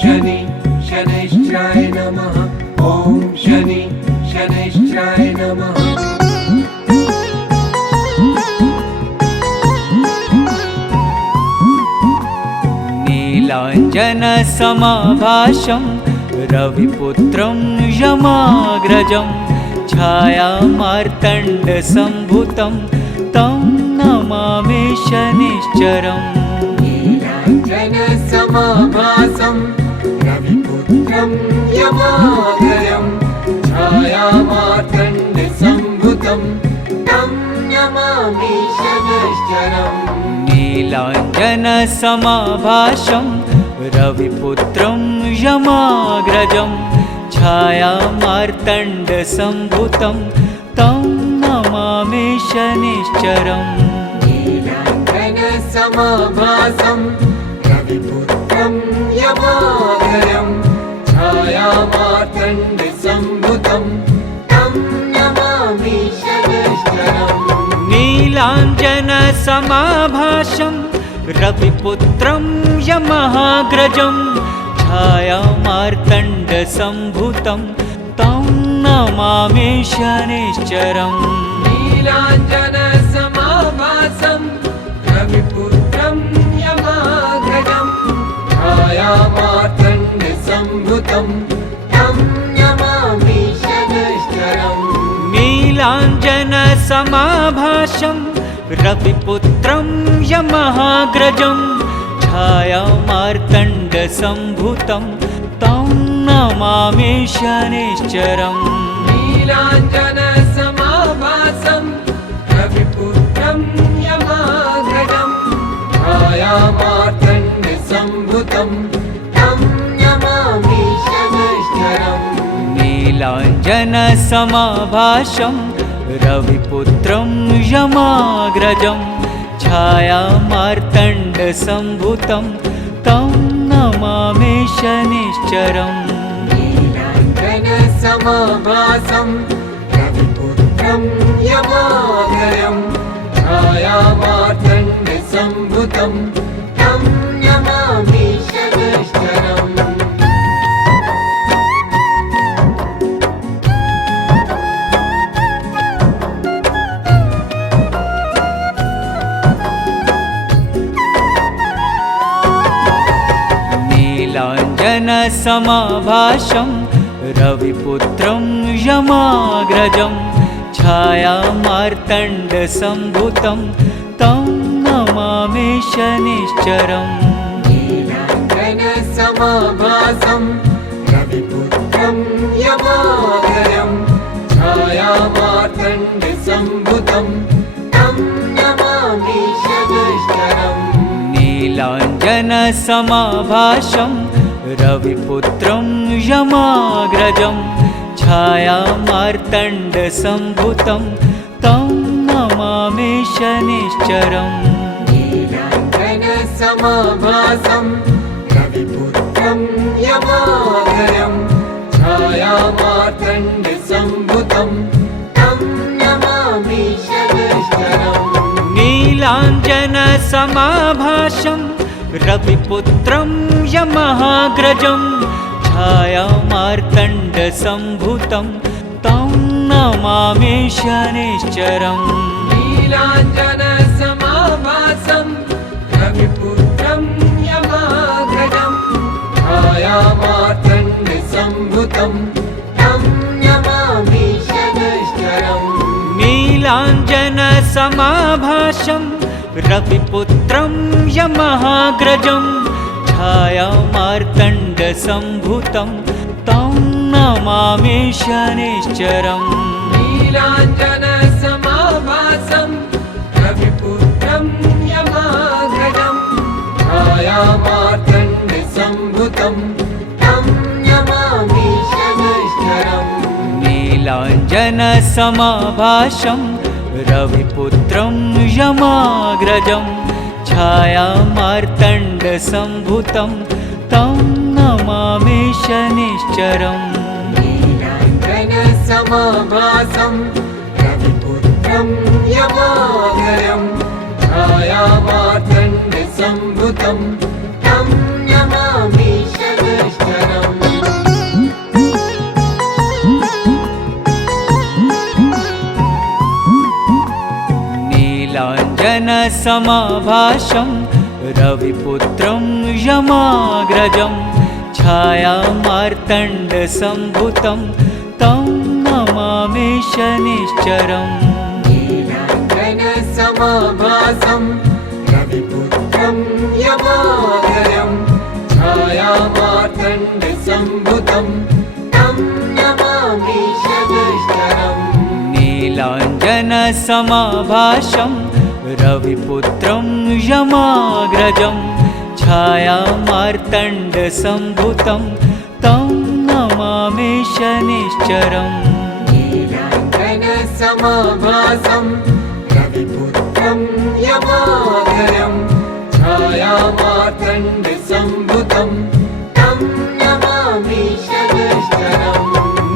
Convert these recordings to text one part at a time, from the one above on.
शनि शनैश्चराय नमः। ॐ शनि शनैश्चराय नमः। नीलाञ्जनसमाभासं रविपुत्रं यमाग्रजं छायामार्तण्डसम्भूतं तं नमामि शनिश्चरम्। नीलाञ्जनसमाभासं रविपुत्रं यमाग्रजं छायामार्तण्डसम्भूतं तं नमामि शनिश्चरम्। नीलाञ्जनसमाभासं रविपुत्रं यमाग्रजं छायामार्तण्डसम्भूतं तं नमामि शनिश्चरम्। नीलाञ्जनसमाभासं रविपुत्रं यमाग्रजं छायामार्तण्डसम्भूतं तं नमामि शनिश्चरम्। नीलाञ्जनसमाभासं रविपुत्रं यमाग्रजं छायामार्तण्डसम्भूतं तं नमामि शनिश्चरम्। नीलाञ्जनसमाभासं रविपुत्रं यमाग्रजं छायामार्तण्डसम्भूतं तं नमामि शनिश्चरम्। नीलाञ्जनसमाभासं रविपुत्रं यमाग्रजं छायामार्तण्डसम्भूतं तं नमामि शनिश्चरम्। नीलाञ्जनसमाभासं रविपुत्रं यमाग्रजं छायामार्तण्डसम्भूतं तं नमामि शनिश्चरम्। नीलाञ्जनसमाभासं रविपुत्रं यमाग्रजं छायामार्तण्डसम्भूतं तं नमामि शनिश्चरम्। नीलाञ्जनसमाभासं रविपुत्रं यमाग्रजं छायामार्तण्डसम्भूतं तं नमामि शनिश्चरम्। नीलाञ्जनसमाभासं रविपुत्रं यमाग्रजं छायामार्तण्डसम्भूतं तं नमामि शनिश्चरम्। नीलाञ्जनसमाभासं रविपुत्रं यमाग्रजं छायामार्तण्डसम्भूतं तं नमामि शनिश्चरम्। नीलाञ्जनसमाभासं रविपुत्रं यमाग्रजं छायामार्तण्डसम्भूतं तं नमामि शनिश्चरम्। नीलाञ्जनसमाभासं रविपुत्रं यमाग्रजं छायामार्तण्डसम्भूतं तं नमामि शनिश्चरम्। नीलाञ्जनसमाभासं रविपुत्रं यमाग्रजं छायामार्तण्डसम्भूतं तं नमामि शनिश्चरम्। नीलाञ्जनसमाभासं रविपुत्रं यमाग्रजं छायामार्तण्डसम्भूतं तं नमामि शनिश्चरम्। नीलाञ्जनसमाभासं रविपुत्रं यमाग्रजं छायामार्तण्डसम्भूतं तं नमामि शनिश्चरम्। नीलाञ्जनसमाभासं रविपुत्रं यमाग्रजं छायामार्तण्डसम्भूतं तं नमामि शनिश्चरम्। नीलाञ्जनसमाभासं रविपुत्रं यमाग्रजं छायामार्तण्डसम्भूतं तं नमामि शनिश्चरम्। नीलाञ्जनसमाभासं रविपुत्रं यमाग्रजं छायामार्तण्डसम्भूतं तं नमामि शनिश्चरम्। नीलाञ्जनसमाभासं रविपुत्रं यमाग्रजं छायामार्तण्डसम्भुतं तं नमामि शनिश्चरम् नीलाञ्जनसमाभासं रविपुत्रं यमाग्रजं छायामार्तण्डसम्भुतं तं नमामि शनिश्चरम् नीलाञ्जनसमाभासं रविपुत्रं यमाग्रजं छायामार्तण्डसम्भुतं तं नमामि शनिश्चरम् नीलाञ्जनसमाभासं रविपुत्रं यमाग्रजं छायामार्तण्डसम्भुतं तं नमामि शनिश्चरम्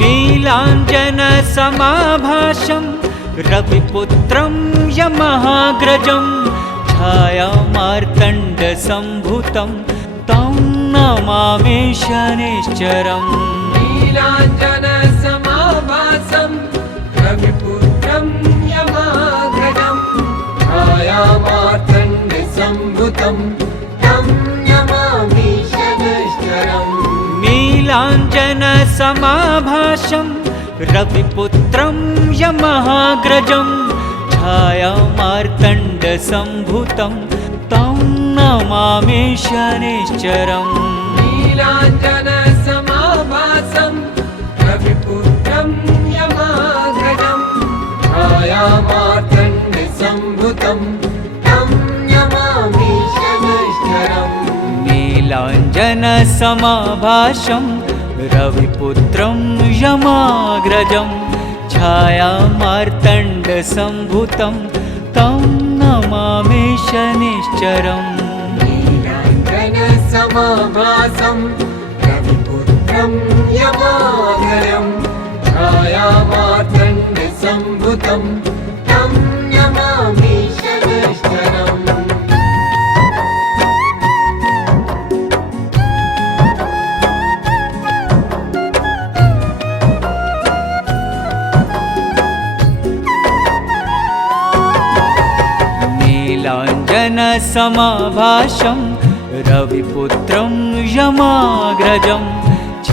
नीलाञ्जनसमाभासं रविपुत्रं यमाग्रजं छायामार्तण्डसम्भुतं तं नमामि शनिश्चरम् नीलाञ्जनसमाभासं रविपुत्रं यमाग्रजं छायामार्तण्डसम्भुतं तं नमामि शनिश्चरम् नीलाञ्जनसमाभासं रविपुत्रं यमाग्रजं छायामार्तण्डसम्भुतं तं नमामि शनिश्चरम् नीलाञ्जनसमाभासं रविपुत्रं यमाग्रजं छायामार्तण्डसम्भुतं तं नमामि शनिश्चरम् नीलाञ्जनसमाभासं रविपुत्रं यमाग्रजं छायामार्तण्डसम्भुतं तं नमामि शनिश्चरम् नीलाञ्जनसमाभासं रविपुत्रं यमाग्रजं छायामार्तण्डसम्भुतं तं नमामि शनिश्चरम् नीलाञ्जनसमाभासं रविपुत्रं यमाग्रजं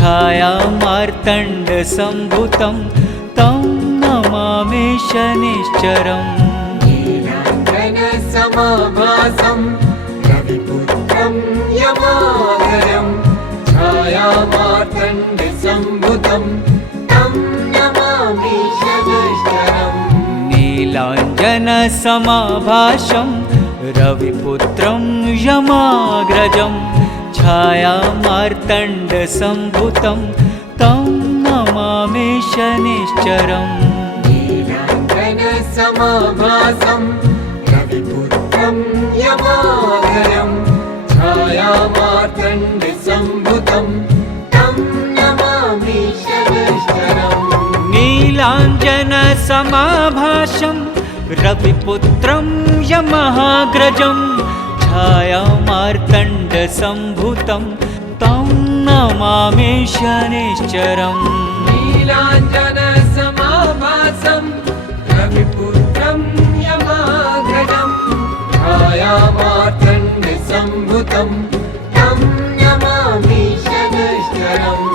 छायामार्तण्डसम्भुतं तं नमामि शनिश्चरम् नीलाञ्जनसमाभासं रविपुत्रं यमाग्रजं छायामार्तण्डसम्भुतं तं नमामि शनिश्चरम् नीलाञ्जनसमाभासं रविपुत्रं यमाग्रजं छायामार्तण्डसम्भुतं तं नमामि शनिश्चरम् नीलाञ्जनसमाभासं रविपुत्रं यमाग्रजं छायामार्तण्डसम्भुतं तं नमामि शनिश्चरम् नीलाञ्जनसमाभासं रविपुत्रं यमाग्रजं छायामार्तण्डसम्भुतं तं नमामि शनिश्चरम् नीलाञ्जनसमाभासं रविपुत्रं यमाग्रजं छायामार्तण्डसम्भुतं तं नमामि शनिश्चरम्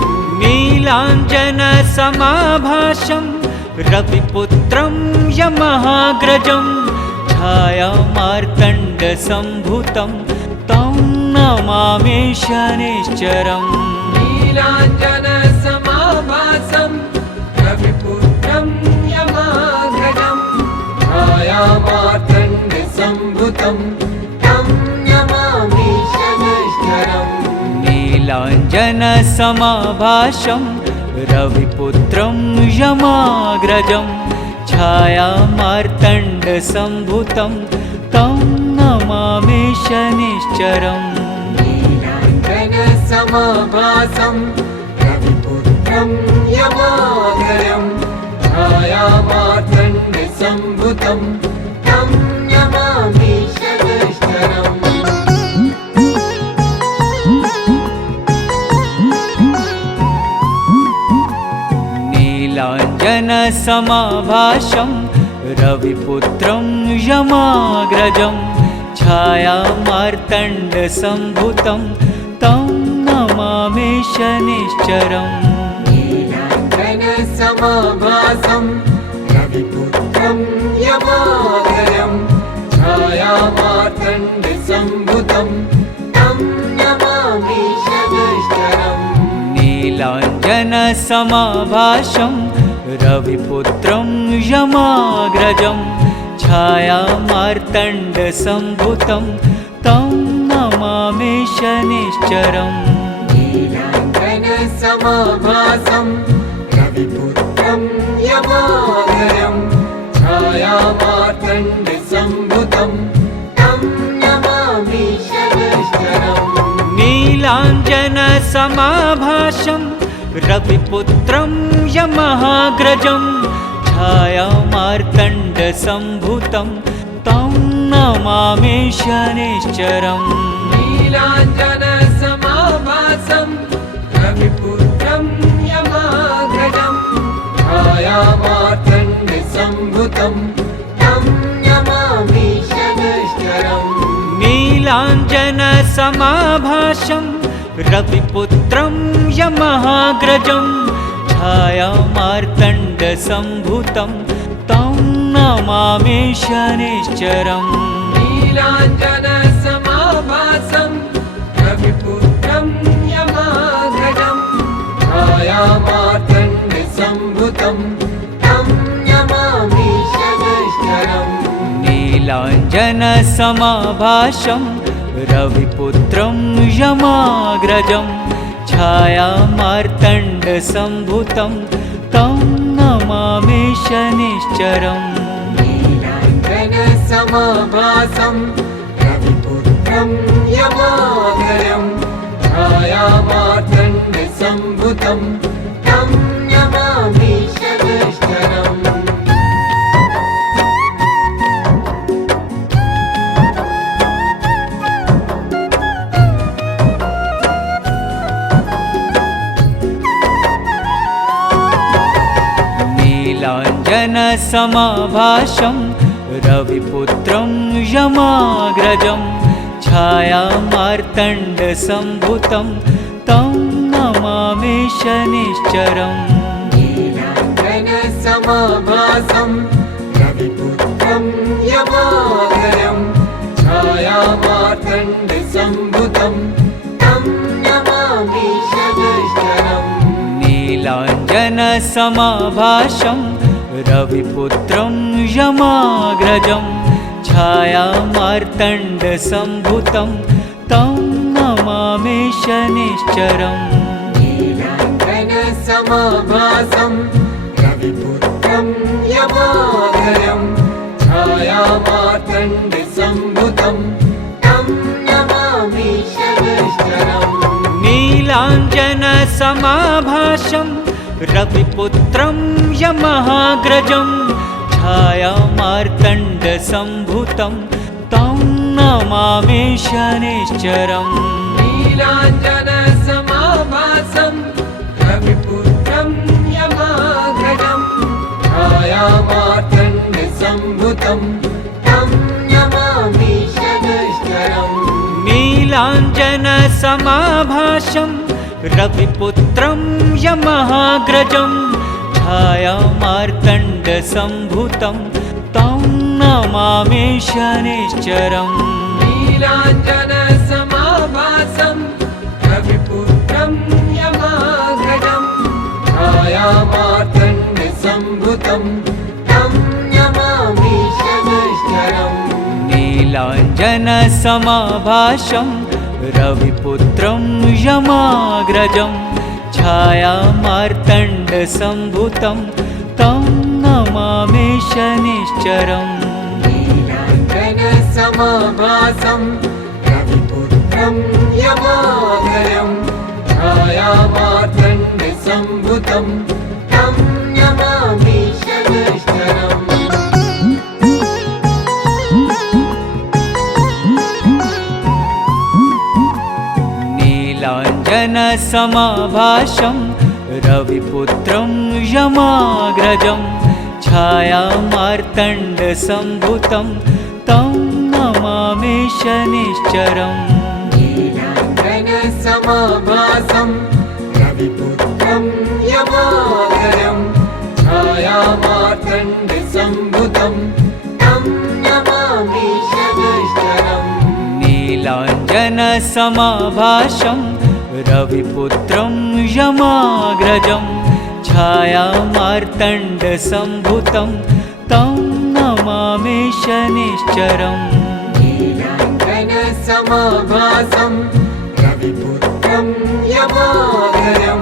नीलाञ्जनसमाभासं रविपुत्रं यमाग्रजं छायामार्तण्डसम्भुतं तं नमामि शनिश्चरम् नीलाञ्जनसमाभासं रविपुत्रं यमाग्रजं छायामार्तण्डसम्भुतं तं नमामि शनिश्चरम् नीलाञ्जनसमाभासं रविपुत्रं यमाग्रजं छायामार्तण्डसम्भुतं तं नमामि शनिश्चरम् नीलाञ्जनसमाभासं रविपुत्रं यमाग्रजं छायामार्तण्डसम्भुतं तं नमामि शनिश्चरम् नीलाञ्जनसमाभासं रविपुत्रं यमाग्रजं छायामार्तण्डसम्भुतं तं नमामि शनिश्चरम् नीलाञ्जनसमाभासं रविपुत्रं यमाग्रजं छायामार्तण्डसम्भुतं तं नमामि शनिश्चरम् नीलाञ्जनसमाभासं रविपुत्रं यमाग्रजं छायामार्तण्डसम्भुतं तं नमामि शनिश्चरम् नीलाञ्जनसमाभासं रविपुत्रं यमाग्रजं छायामार्तण्डसम्भुतं तं नमामि शनिश्चरम् नीलाञ्जनसमाभासं रविपुत्रं यमाग्रजं छायामार्तण्डसम्भुतं तं नमामि शनिश्चरम् नीलाञ्जनसमाभासं रविपुत्रं यमाग्रजं छायामार्तण्डसम्भुतं तं नमामि शनिश्चरम् नीलाञ्जनसमाभासं रविपुत्रं यमाग्रजं छायामार्तण्डसम्भुतं तं नमामि शनिश्चरम् नीलाञ्जनसमाभासं रविपुत्रं यमाग्रजं छायामार्तण्डसम्भुतं तं नमामि शनिश्चरम् नीलाञ्जनसमाभासं रविपुत्रं यमाग्रजं छायामार्तण्डसम्भुतं तं नमामि शनिश्चरम् नीलाञ्जनसमाभासं रविपुत्रं यमाग्रजं छायामार्तण्डसम्भुतं तं नमामि शनिश्चरम् नीलाञ्जनसमाभासं रविपुत्रं यमाग्रजं छायामार्तण्डसम्भुतं तं नमामि शनिश्चरम् नीलाञ्जनसमाभासं रविपुत्रं यमाग्रजं छायामार्तण्डसम्भुतं तं नमामि शनिश्चरम् नीलाञ्जनसमाभासं रविपुत्रं यमाग्रजं छायामार्तण्डसम्भुतं तं नमामि शनिश्चरम् नीलाञ्जनसमाभासं रविपुत्रं यमाग्रजं छायामार्तण्डसम्भुतं तं नमामि शनिश्चरम् नीलाञ्जनसमाभासं रविपुत्रं यमाग्रजं छायामार्तण्डसम्भुतं तं नमामि शनिश्चरम् नीलाञ्जनसमाभासं रविपुत्रं यमाग्रजं छायामार्तण्डसम्भुतं तं नमामि शनिश्चरम् नीलाञ्जनसमाभासं रविपुत्रं यमाग्रजं छायामार्तण्डसम्भुतं तं नमामि शनिश्चरम् नीलाञ्जनसमाभासं रविपुत्रं यमाग्रजं छायामार्तण्डसम्भुतं तं नमामि शनिश्चरम् नीलाञ्जनसमाभासं रविपुत्रं यमाग्रजं छायामार्तण्डसम्भुतं तं नमामि शनिश्चरम् नीलाञ्जनसमाभासं रविपुत्रं यमाग्रजं छायामार्तण्डसम्भुतं तं नमामि शनिश्चरम् नीलाञ्जनसमाभासं रविपुत्रं यमाग्रजं छायामार्तण्डसम्भुतं तं नमामि शनिश्चरम् नीलाञ्जनसमाभासं रविपुत्रं यमाग्रजं छायामार्तण्डसम्भुतं तं नमामि शनैश्चरम् नीलाञ्जनसमाभासं रविपुत्रं यमाग्रजं छायामार्तण्डसम्भुतं तं नमामि शनिश्चरम् नीलाञ्जनसमाभासं रविपुत्रं यमाग्रजं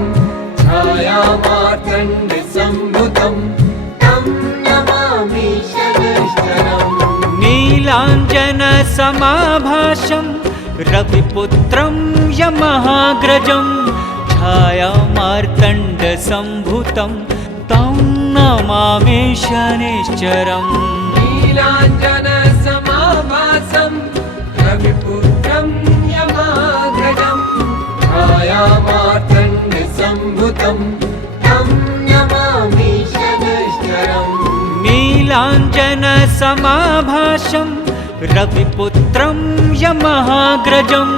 छायामार्तण्डसम्भुतं तं नमामि शनैश्चरम् नीलाञ्जनसमाभासं रविपुत्रं यमहाग्रजं छायामार्तण्डसम्भुतं तं नमामि शनिश्चरम् नीलाञ्जनसमाभासं रविपुत्रं यमाग्रजं छायामार्तण्डसम्भुतं तं नमामि शनैश्चरम् नीलाञ्जनसमाभासं रविपुत्रं यमहाग्रजं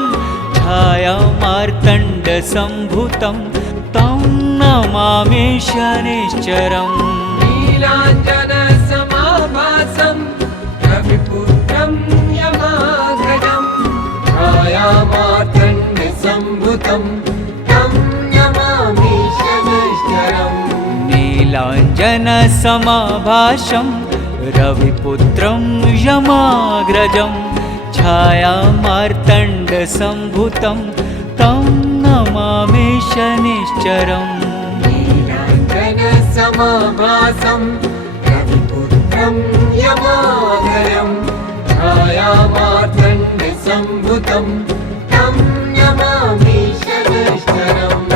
छायामार्तण्डसम्भुतं तं नमामि शनिश्चरम् नीलाञ्जनसमाभासं रविपुत्रं यमाग्रजं छायामार्तण्डसम्भुतं तं नमामि शनैश्चरम् नीलाञ्जनसमाभासं रविपुत्रं यमाग्रजं छायामार्तण्डसम्भुतं तं नमामि शनिश्चरम् नीलाञ्जनसमाभासं रविपुत्रं यमाग्रजं छायामार्तण्डसम्भुतं तं नमामि शनैश्चरम्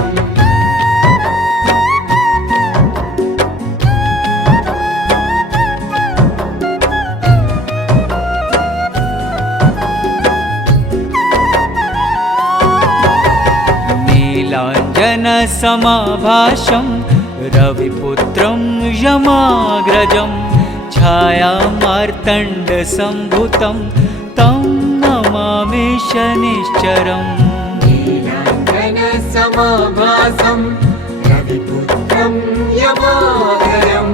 नीलाञ्जनसमाभासं रविपुत्रं यमाग्रजं छायामार्तण्डसम्भुतं तं नमामि शनिश्चरम् नीलाञ्जनसमाभासं रविपुत्रं यमाग्रजं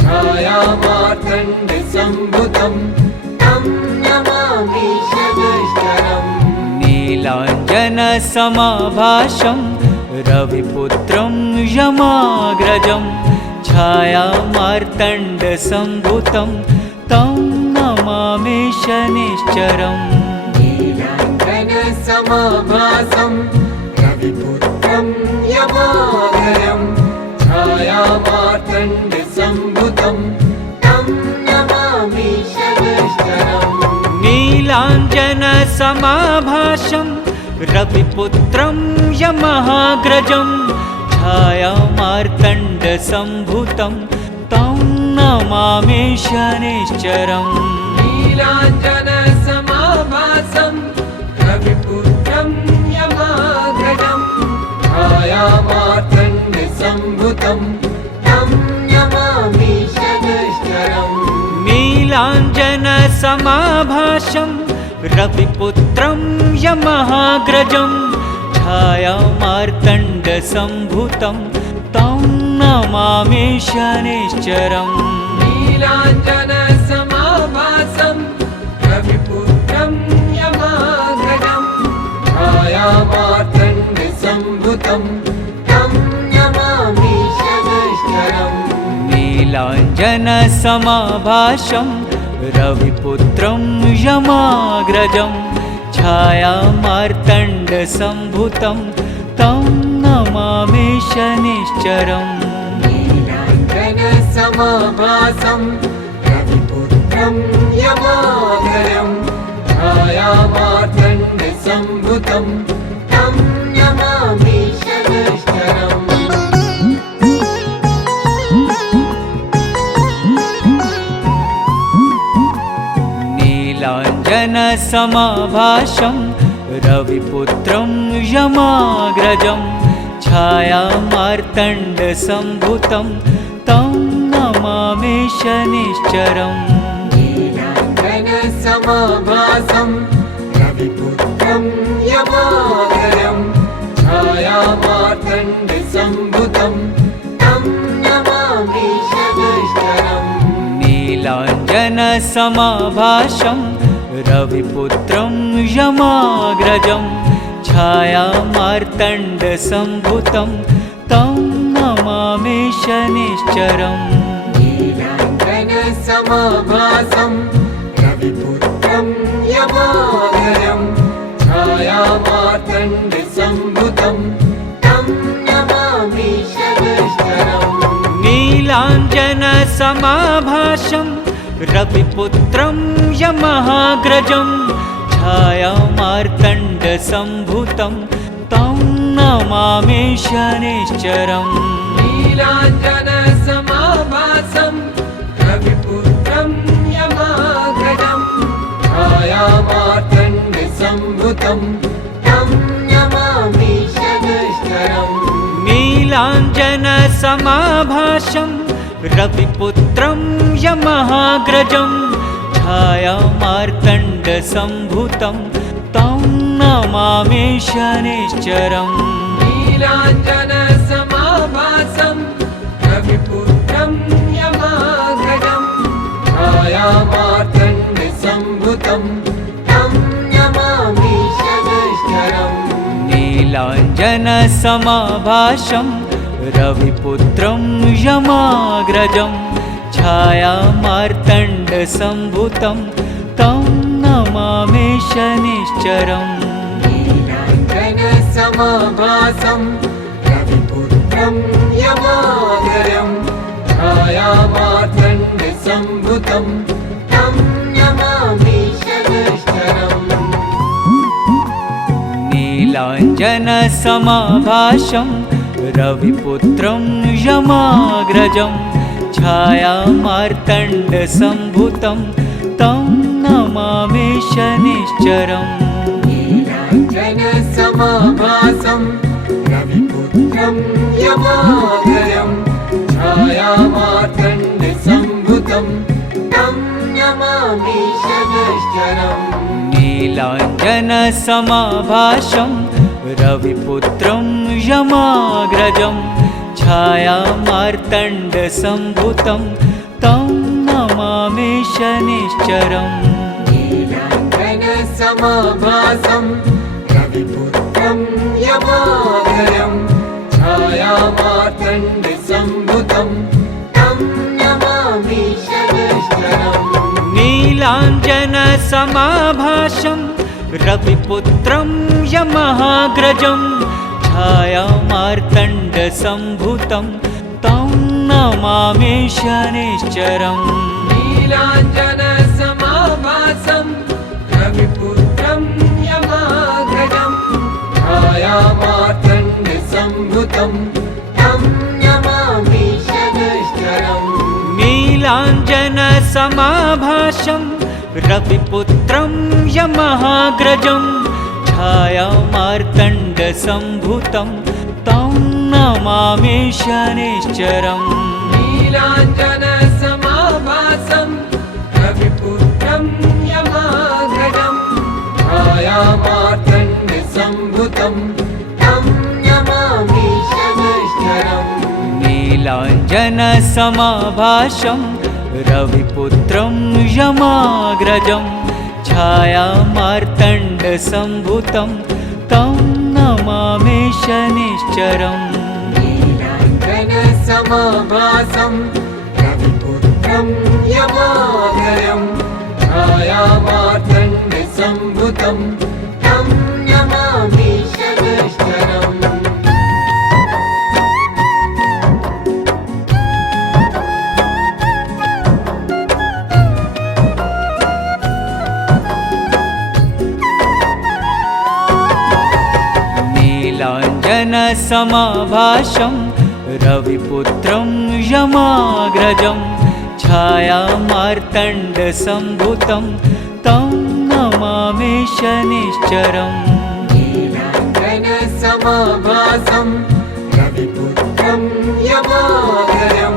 छायामार्तण्डसम्भुतं तं नमामि शनैश्चरम् नीलाञ्जनसमाभासं रविपुत्रं यमाग्रजं छायामार्तण्डसम्भुतं तं नमामि शनिश्चरम् नीलाञ्जनसमाभासं रविपुत्रं यमाग्रजं छायामार्तण्डसम्भुतं तं नमामि शनैश्चरम् नीलाञ्जनसमाभासं रविपुत्रं यमहाग्रजं छायामार्तण्डसम्भुतं तं नमामि शनिश्चरम् नीलाञ्जनसमाभासं रविपुत्रं यमाग्रजं छायामार्तण्डसम्भुतं तं नमामि शनैश्चरम् नीलाञ्जनसमाभासं रविपुत्रं यमहाग्रजं छायामार्तण्डसम्भुतं तं नमामि शनिश्चरम् नीलाञ्जनसमाभासं रविपुत्रं यमाग्रजं छायामार्तण्डसम्भुतं तं नमामि शनैश्चरम् नीलाञ्जनसमाभासं रविपुत्रं यमाग्रजं छायामार्तण्डसम्भुतं तं नमामि शनिश्चरम् नीलाञ्जनसमाभासं रविपुत्रं यमाग्रजं छायामार्तण्डसम्भुतं तं नमामि शनैश्चरम् नीलाञ्जनसमाभासं रविपुत्रं यमाग्रजं छायामार्तण्डसम्भुतं तं नमामि शनिश्चरम् नीलाञ्जनसमाभासं रविपुत्रं यमाग्रजं छायामार्तण्डसम्भुतं तं नमामि शनैश्चरम् नीलाञ्जनसमाभासं रविपुत्रं यमाग्रजं छायामार्तण्डसम्भुतं तं नमामि शनैश्चरम् नीलाञ्जनसमाभासं रविपुत्रं यमाग्रजं छायामार्तण्डसम्भुतं तं नमामि शनैश्चरम् नीलाञ्जनसमाभासं रविपुत्रं यमाग्रजं छायामार्तण्डसम्भुतं तं नमामि शनैश्चरम् नीलाञ्जनसमाभासं रविपुत्रं यमाग्रजं छायामार्तण्डसम्भुतं तं नमामि शनैश्चरम् नीलाञ्जनसमाभासं रविपुत्रं यमाग्रजं छायामार्तण्डसम्भुतं तं नमामि शनैश्चरम् नीलाञ्जनसमाभासं रविपुत्रं यमाग्रजं छायामार्तण्डसम्भुतं तं नमामि शनैश्चरम् नीलाञ्जनसमाभासं रविपुत्रं यमाग्रजं छायामार्तण्डसम्भुतं तं नमामि शनैश्चरम् नीलाञ्जनसमाभासं रविपुत्रं यमाग्रजं छायामार्तण्डसम्भुतं तं नमामि शनैश्चरम् नीलाञ्जनसमाभासं रविपुत्रं यमाग्रजं छायामार्तण्डसम्भुतं तं नमामि शनैश्चरम् नीलाञ्जनसमाभासं रविपुत्रं यमाग्रजं छायामार्तण्डसम्भुतं तं नमामि शनैश्चरम् नीलाञ्जनसमाभासं रविपुत्रं यमाग्रजं छायामार्तण्डसम्भुतं तं नमामि शनैश्चरम् नीलाञ्जनसमाभासं रविपुत्रं यमाग्रजं छायामार्तण्डसम्भुतं तं नमामि शनैश्चरम् नीलाञ्जनसमाभासं रविपुत्रं यमाग्रजं छायामार्तण्डसम्भुतं तं नमामि शनैश्चरम् नीलाञ्जनसमाभासं रविपुत्रं यमाग्रजं छायामार्तण्डसम्भुतं तं नमामि शनैश्चरम् नीलाञ्जनसमाभासं रविपुत्रं यमाग्रजं छायामार्तण्डसम्भुतं तं नमामि शनैश्चरम् नीलाञ्जनसमाभासं रविपुत्रं यमाग्रजं छायामार्तण्डसम्भुतं तं नमामि शनैश्चरम् नीलाञ्जनसमाभासं रविपुत्रं यमाग्रजं छायामार्तण्डसम्भुतं तं नमामि शनैश्चरम् नीलाञ्जनसमाभासं रविपुत्रं यमाग्रजं छायामार्तण्डसम्भुतं तं नमामि शनैश्चरम् नीलाञ्जनसमाभासं रविपुत्रं यमाग्रजं छायामार्तण्डसम्भुतं तं नमामि शनैश्चरम् नीलाञ्जनसमाभासं रविपुत्रं यमाग्रजं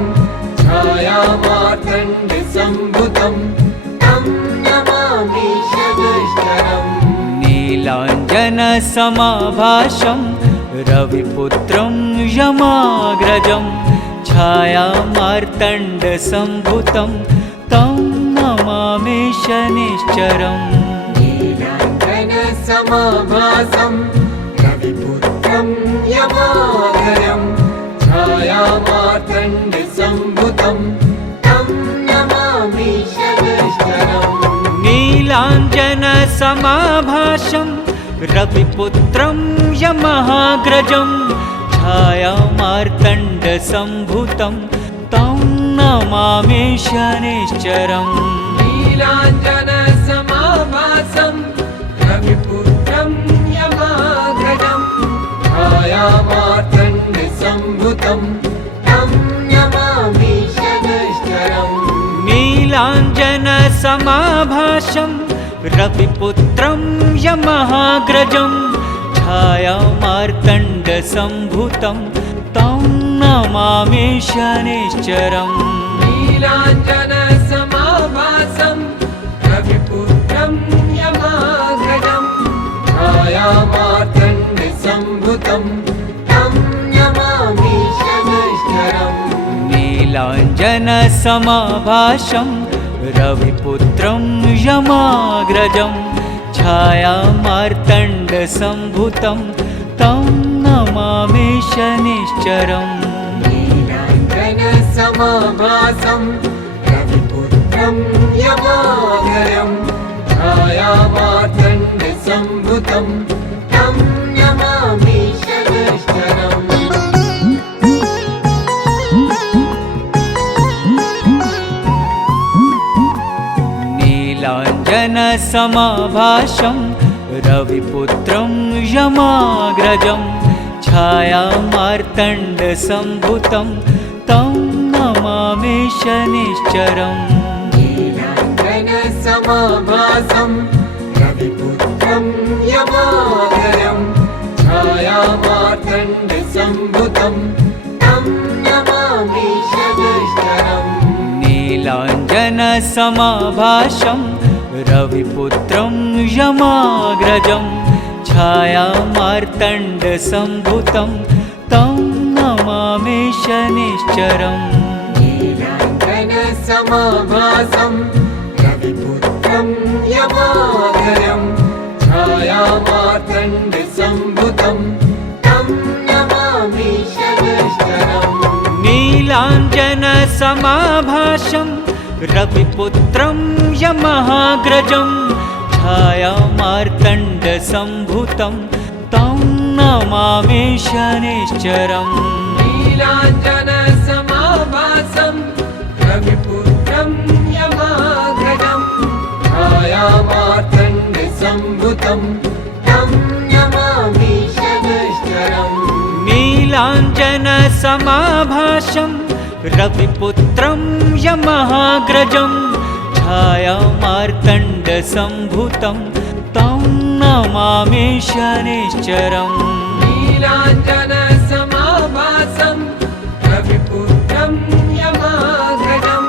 छायामार्तण्डसम्भुतं तं नमामि शनैश्चरम् नीलाञ्जनसमाभासं नीलाञ्जनसमाभासं रविपुत्रं यमाग्रजं छायामार्तण्डसम्भुतं तं नमामि शनिश्चरम् नीलाञ्जनसमाभासं रविपुत्रं यमाग्रजं छायामार्तण्डसम्भुतं तं नमामि शनिश्चरम् नीलाञ्जनसमाभासं रविपुत्रं यमहाग्रजं छायामार्तण्डसम्भुतं तं नमामि शनिश्चरम् नीलाञ्जनसमाभासं रविपुत्रं यमाग्रजं छायामार्तण्डसम्भुतं तं नमामि शनिश्चरम् नीलाञ्जनसमाभासं रविपुत्रं यमहाग्रजं छायामार्तण्डसम्भुतं तं नमामि शनिश्चरम् नीलाञ्जनसमाभासं रविपुत्रं यमाग्रजं छायामार्तण्डसम्भुतं तं नमामि शनिश्चरम् नीलाञ्जनसमाभासं रविपुत्रं यमाग्रजं छायामार्तण्डसम्भुतं तं नमामि शनिश्चरम् नीलाञ्जनसमाभासं रविपुत्रं यमाग्रजं छायामार्तण्डसम्भुतं तं नमामि शनिश्चरम् नीलाञ्जनसमाभासं रविपुत्रं यमाग्रजं छायामार्तण्डसम्भुतं तं नमामि शनिश्चरम् नीलाञ्जनसमाभासं रविपुत्रं यमाग्रजं छायामार्तण्डसम्भुतं तं नमामि शनिश्चरम् नीलाञ्जनसमाभासं रविपुत्रं यमाग्रजं छायामार्तण्डसम्भुतं तं नमामि शनिश्चरम् नीलाञ्जनसमाभासं रविपुत्रं यमाग्रजं छायामार्तण्डसम्भुतं तं नमामि शनिश्चरम् नीलाञ्जनसमाभासं रविपुत्रं यमहाग्रजं छायामार्तण्डसम्भुतं तं नमामि शनिश्चरम् नीलाञ्जनसमाभासं रविपुत्रं यमाग्रजं छायामार्तण्डसम्भुतं तं नमामि शनिश्चरम् नीलाञ्जनसमाभासं रविपुत्रं यमहाग्रजं छायामार्तण्डसम्भुतं तं नमामि शनिश्चरम् नीलाञ्जनसमाभासं रविपुत्रं यमाग्रजं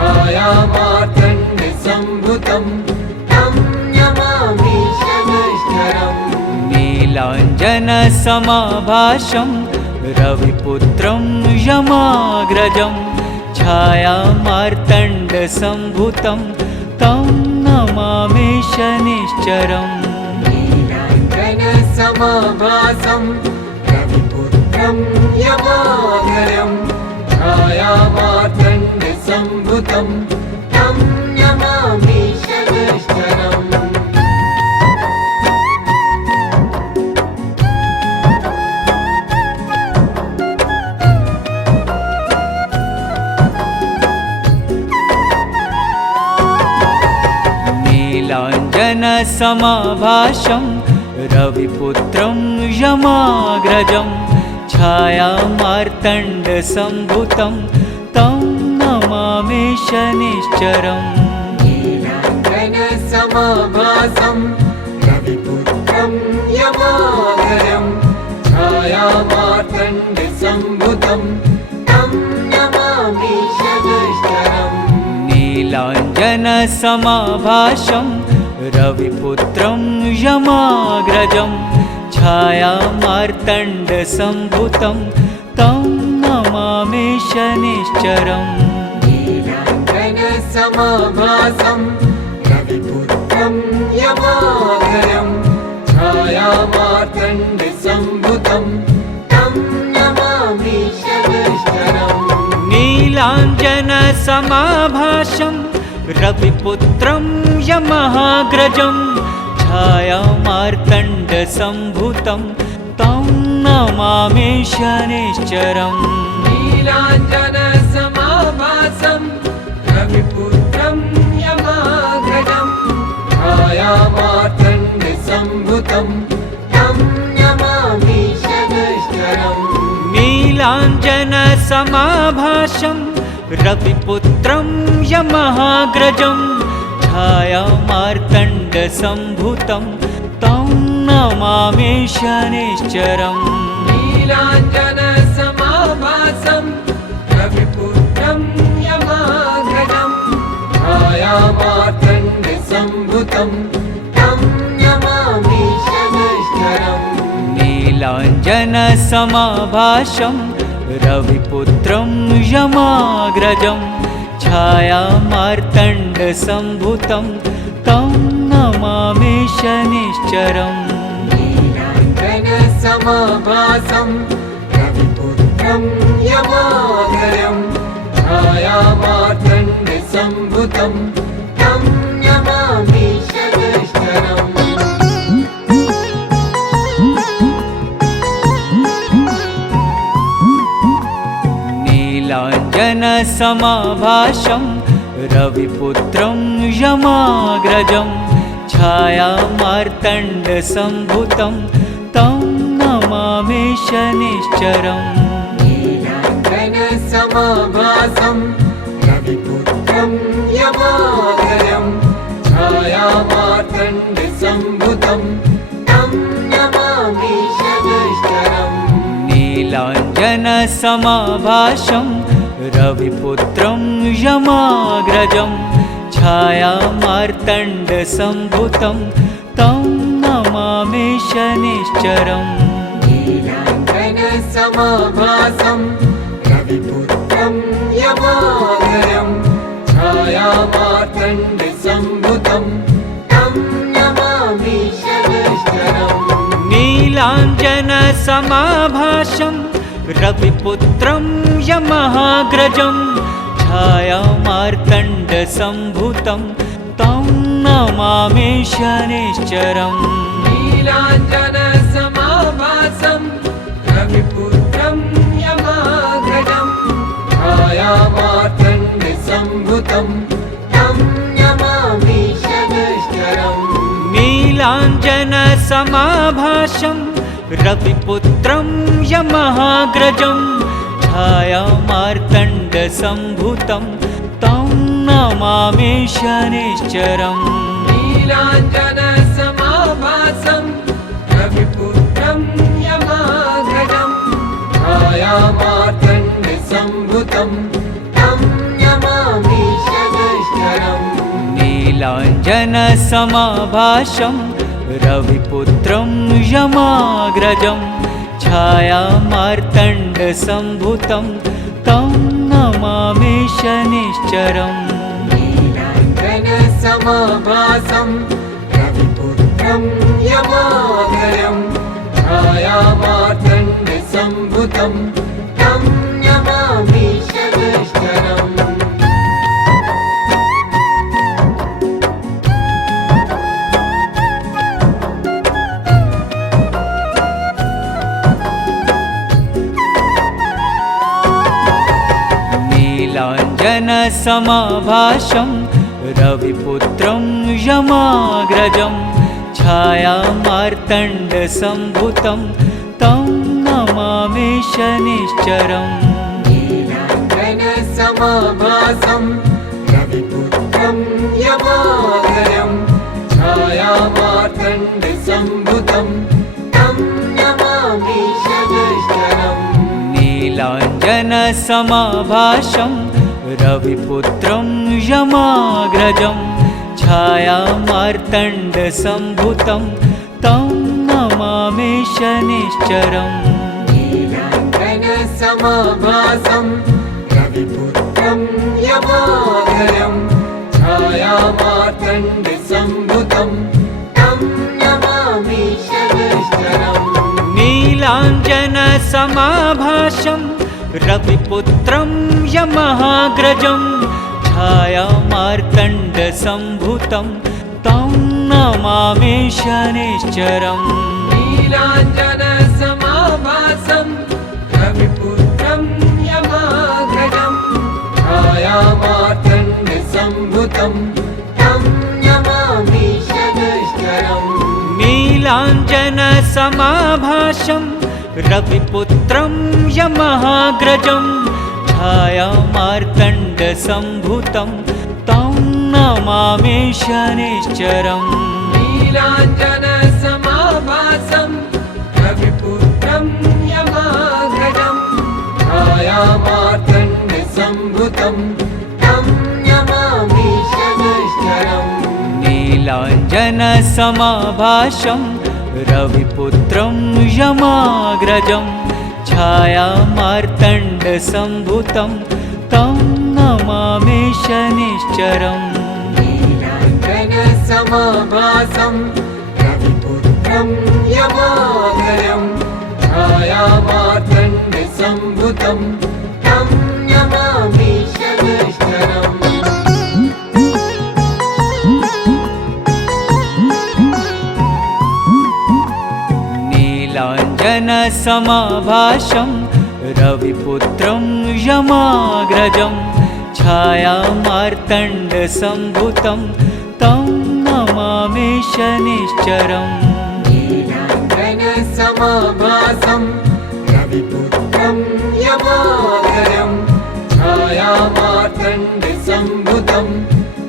छायामार्तण्डसम्भुतं तं नमामि शनिश्चरम् नीलाञ्जनसमाभासं रविपुत्रं यमाग्रजं छायामार्तण्डसम्भुतं तं नमामि शनिश्चरम् नीलाञ्जनसमाभासं रविपुत्रं यमाग्रजं छायामार्तण्डसम्भुतं तं नमामि शनिश्चरम् नीलाञ्जनसमाभासं रविपुत्रं यमाग्रजं छायामार्तण्डसम्भुतं तं नमामि शनिश्चरम् नीलाञ्जनसमाभासं रविपुत्रं यमाग्रजं छायामार्तण्डसम्भुतं तं नमामि शनिश्चरम् नीलाञ्जनसमाभासं रविपुत्रं यमाग्रजं छायामार्तण्डसम्भुतं तं नमामि शनिश्चरम् नीलाञ्जनसमाभासं रविपुत्रं यमाग्रजं छायामार्तण्डसम्भुतं तं नमामि शनिश्चरम् नीलाञ्जनसमाभासं रविपुत्रं यमहाग्रजं छायामार्तण्डसम्भुतं तं नमामि शनिश्चरम् नीलाञ्जनसमाभासं रविपुत्रं यमाग्रजं छायामार्तण्डसम्भुतं तं नमामि शनिश्चरम् नीलाञ्जनसमाभासं रविपुत्रं यमहाग्रजं छायामार्तण्डसम्भुतं तं नमामि शनिश्चरम् नीलाञ्जनसमाभासं रविपुत्रं यमाग्रजं छायामार्तण्डसम्भुतं तं नमामि शनिश्चरम् नीलाञ्जनसमाभासं रविपुत्रं यमाग्रजं छायामार्तण्डसम्भुतं तं नमामि शनिश्चरम् नीलाञ्जनसमाभासं रविपुत्रं यमाग्रजं छायामार्तण्डसम्भुतं तं नमामि शनिश्चरम् नीलाञ्जनसमाभासं रविपुत्रं यमाग्रजं छायामार्तण्डसम्भुतं तं नमामि शनिश्चरम् नीलाञ्जनसमाभासं रविपुत्रं यमाग्रजं छायामार्तण्डसम्भुतं तं नमामि शनिश्चरम् नीलाञ्जनसमाभासं रविपुत्रं यमाग्रजं छायामार्तण्डसम्भुतं तं नमामि शनिश्चरम् नीलाञ्जनसमाभासं रविपुत्रं यमाग्रजं छायामार्तण्डसम्भुतं तं नमामि शनिश्चरम् नीलाञ्जनसमाभासं रविपुत्रं यमहाग्रजं छायामार्तण्डसम्भुतं तं नमामि शनिश्चरम् नीलाञ्जनसमाभासं रविपुत्रं यमाग्रजं छायामार्तण्डसम्भुतं तं नमामि शनिश्चरम् नीलाञ्जनसमाभासं रविपुत्रं यमहाग्रजं छायामार्तण्डसम्भुतं तं नमामि शनिश्चरम् नीलाञ्जनसमाभासं रविपुत्रं यमाग्रजं छायामार्तण्डसम्भुतं तं नमामि शनिश्चरम् नीलाञ्जनसमाभासं रविपुत्रं यमाग्रजं छायामार्तण्डसम्भुतं तं नमामि शनिश्चरम् नीलाञ्जनसमाभासं रविपुत्रं यमाग्रजं छायामार्तण्डसम्भुतं तं नमामि शनिश्चरम् नीलाञ्जनसमाभासं रविपुत्रं यमाग्रजं छायामार्तण्डसम्भुतं तं नमामि शनिश्चरम् नीलाञ्जनसमाभासं रविपुत्रं यमाग्रजं छायामार्तण्डसम्भुतं तं नमामि शनिश्चरम् नीलाञ्जनसमाभासं रविपुत्रं यमाग्रजं छायामार्तण्डसम्भुतं तं नमामि शनिश्चरम् नीलाञ्जनसमाभासं रविपुत्रं यमाग्रजं छायामार्तण्डसम्भुतं तं नमामि शनिश्चरम् नीलाञ्जनसमाभासं रविपुत्रं यमहाग्रजं छायामार्तण्डसम्भुतं तं नमामि शनिश्चरम् नीलाञ्जनसमाभासं रविपुत्रं यमाग्रजं छायामार्तण्डसम्भुतं तं नमामि शनिश्चरम् नीलाञ्जनसमाभासं रविपुत्रं यमहाग्रजं छायामार्तण्डसम्भुतं तं नमामि शनिश्चरम् नीलाञ्जनसमाभासं रविपुत्रं यमाग्रजं छायामार्तण्डसम्भुतं तं नमामि शनिश्चरम् नीलाञ्जनसमाभासं रविपुत्रं यमाग्रजं छायामार्तण्डसम्भुतं तं नमामि शनिश्चरम् नीलाञ्जनसमाभासं रविपुत्रं यमाग्रजं छायामार्तण्डसम्भुतं तं नमामि शनिश्चरम् नीलाञ्जनसमाभासं रविपुत्रं यमाग्रजं छायामार्तण्डसम्भुतं तं नमामि शनिश्चरम् नीलाञ्जनसमाभासं रविपुत्रं यमाग्रजं छायामार्तण्डसम्भुतं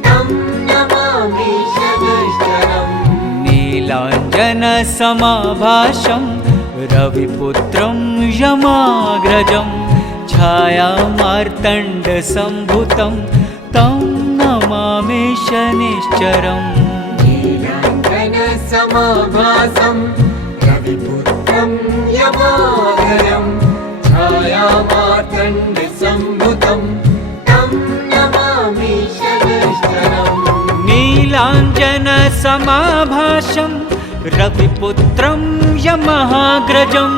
तं नमामि शनिश्चरम् नीलाञ्जनसमाभासं रविपुत्रं यमाग्रजं छायामार्तण्डसम्भुतं तं नमामि शनिश्चरम् नीलाञ्जनसमाभासं रविपुत्रं यमाग्रजं छायामार्तण्डसम्भुतं तं नमामि शनिश्चरम् नीलाञ्जनसमाभासं रविपुत्रं यमहाग्रजं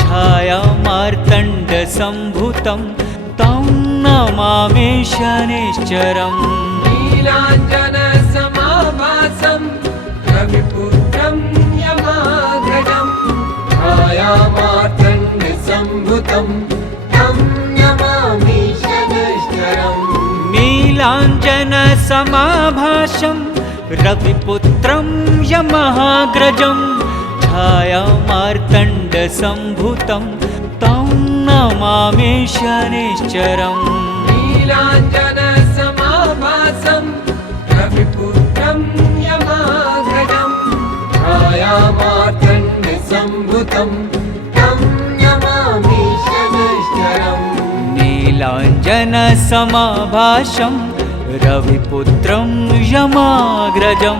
छायामार्तण्डसम्भुतं तं नमामि शनिश्चरम् नीलाञ्जनसमाभासं रविपुत्रं यमाग्रजं छायामार्तण्डसम्भुतं तं नमामि शनिश्चरम् नीलाञ्जनसमाभासं रविपुत्रं यमहाग्रजं छायामार्तण्डसम्भुतं तं नमामि शनिश्चरम् नीलाञ्जनसमाभासं रविपुत्रं यमाग्रजं छायामार्तण्डसम्भुतं तं नमामि शनिश्चरम् नीलाञ्जनसमाभासं रविपुत्रं यमाग्रजं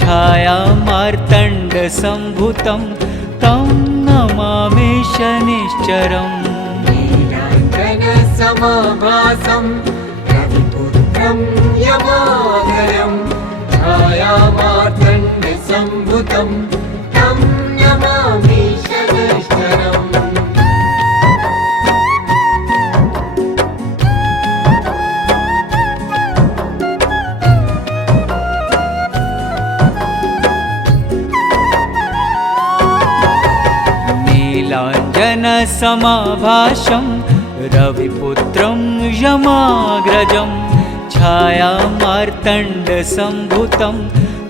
छायामार्तण्डसम्भुतं तं नमामि शनिश्चरम् नीलाञ्जनसमाभासं रविपुत्रं यमाग्रजं छायामार्तण्डसम्भुतं तं नमामि शनिश्चरम् नीलाञ्जनसमाभासं रविपुत्रं यमाग्रजं छायामार्तण्डसम्भुतं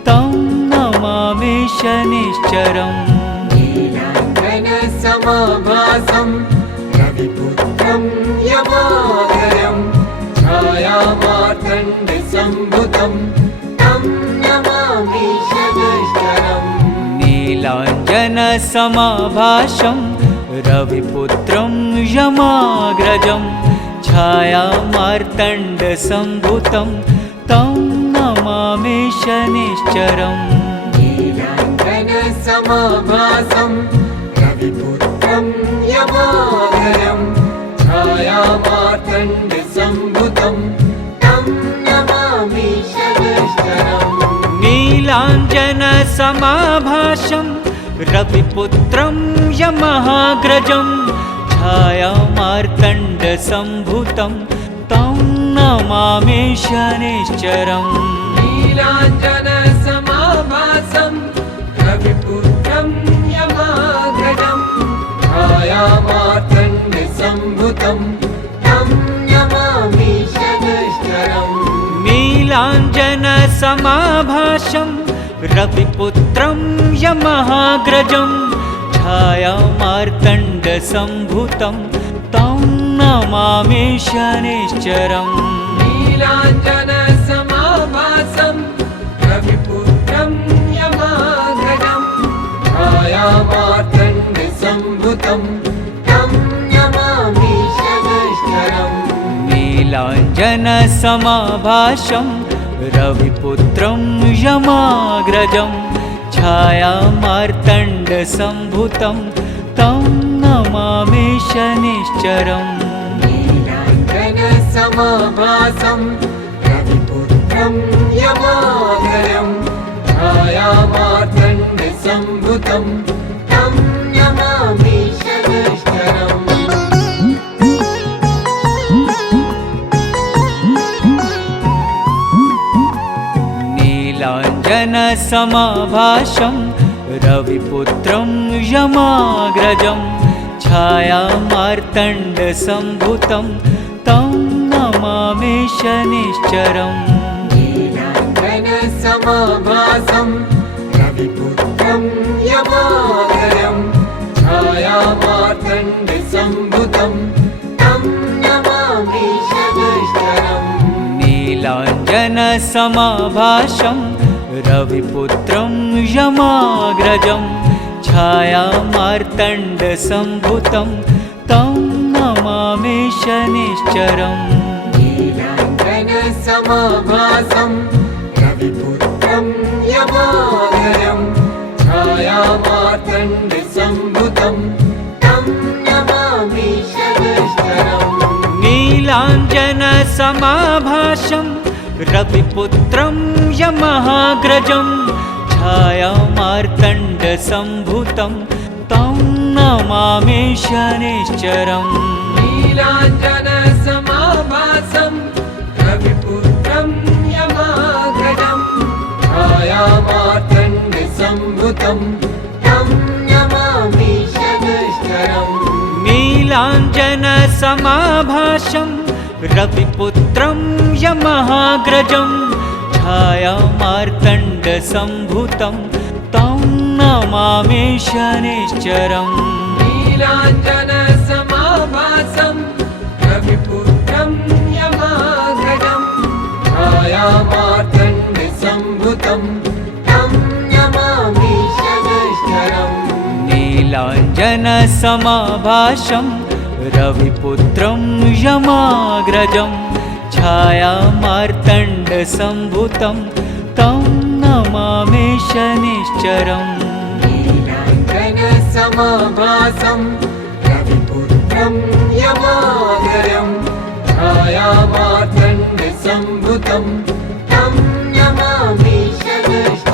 तं नमामि शनिश्चरम् नीलाञ्जनसमाभासं रविपुत्रं यमाग्रजं छायामार्तण्डसम्भुतं तं नमामि शनिश्चरम् नीलाञ्जनसमाभासं रविपुत्रं यमाग्रजं छायामार्तण्डसम्भुतं तं नमामि नमामि शनिश्चरम् नीलाञ्जनसमाभासं रविपुत्रं यमाग्रजं छायामार्तण्डसम्भुतं तं नमामि शनिश्चरम् नीलाञ्जनसमाभासं रविपुत्रं यमहाग्रजं छायामार्तण्डसम्भुतं तं नमामि शनिश्चरम् नीलाञ्जनसमाभासं रविपुत्रं यमाग्रजं छायामार्तण्डसम्भुतं तं नमामि शनिश्चरम् नीलाञ्जनसमाभासं रविपुत्रं यमहाग्रजं छायामार्तण्डसम्भुतं तं नमामि शनिश्चरम् नीलाञ्जनसमाभासं रविपुत्रं यमाग्रजं छायामार्तण्डसम्भुतं तं नमामि शनिश्चरम् नीलाञ्जनसमाभासं रविपुत्रं यमाग्रजं छायामार्तण्डसम्भुतं तं नमामि शनिश्चरम् नीलाञ्जनसमाभासं रविपुत्रं यमाग्रजं छायामार्तण्डसम्भुतं तं नमामि शनिश्चरम् नीलाञ्जनसमाभासं रविपुत्रं यमाग्रजं छायामार्तण्डसम्भुतं तं नमामि शनिश्चरम् नीलाञ्जनसमाभासं रविपुत्रं यमाग्रजं छायामार्तण्डसम्भुतं तं नमामि शनिश्चरम् नीलाञ्जनसमाभासं रविपुत्रं यमाग्रजं छायामार्तण्डसम्भुतं तं नमामि शनिश्चरम् नीलाञ्जनसमाभासं रविपुत्रं यमाग्रजं छायामार्तण्डसम्भुतं तं नमामि शनिश्चरम् नीलाञ्जनसमाभासं रविपुत्रं यमहाग्रजं छायामार्तण्डसम्भुतं तं नमामि शनिश्चरम् नीलाञ्जनसमाभासं रविपुत्रं यमाग्रजं छायामार्तण्डसम्भुतं तं नमामि शनिश्चरम् नीलाञ्जनसमाभासं रविपुत्रं यमहाग्रजं छायामार्तण्डसम्भुतं तं नमामि शनिश्चरम् नीलाञ्जनसमाभासं रविपुत्रं यमाग्रजं छायामार्तण्डसम्भुतं तं नमामि शनिश्चरम् नीलाञ्जनसमाभासं रविपुत्रं यमाग्रजं छायामार्तण्डसम्भुतं तं नमामि शनिश्चरम् नीलाञ्जनसमाभासं रविपुत्रं यमाग्रजं छायामार्तण्डसम्भुतं तं नमामि शनिश्चरम्